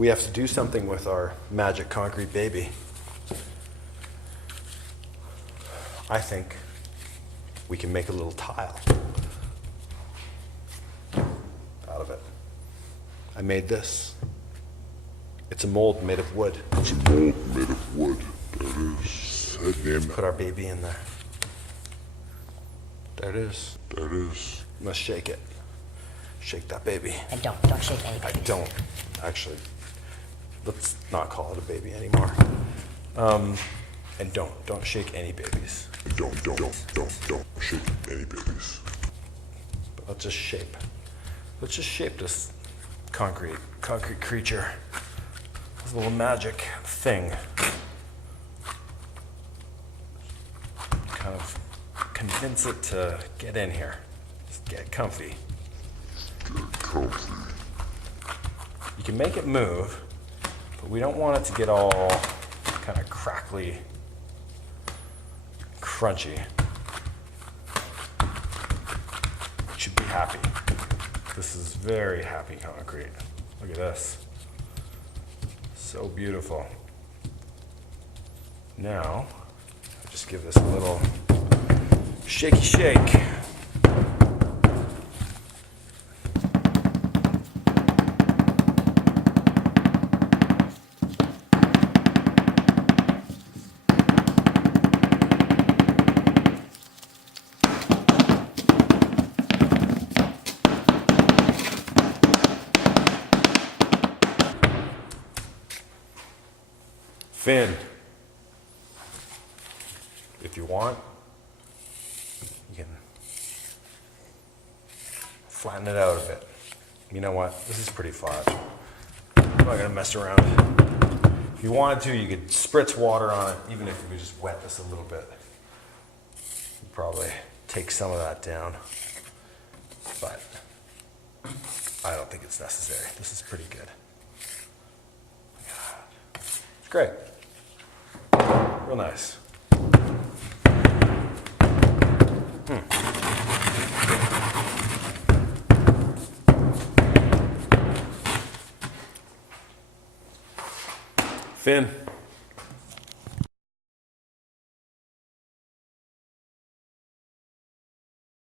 we have to do something with our magic concrete baby. I think we can make a little tile out of it. I made this. It's a mold made of wood. It's a mold made of wood. There it is. Let's put our baby in there. There it is. There it is. Let's shake it. Shake that baby. And don't shake any I babies. don't, actually. Let's not call it a baby anymore. And don't shake any babies. Don't shake any babies. But let's just shape. Let's just shape this concrete creature. This little magic thing. Kind of convince it to get in here. Just get comfy. Get comfy. You can make it move, but we don't want it to get all kind of crackly, crunchy. It should be happy. This is very happy concrete. Look at this. So beautiful. Now, just give this a little shaky shake. Finn, if you want, you can flatten it out a bit. You know what? This is pretty flat. I'm not gonna mess around. If you wanted to, you could spritz water on it, even if you just wet this a little bit. You'd probably take some of that down, but I don't think it's necessary. This is pretty good. It's great. Real nice. Finn.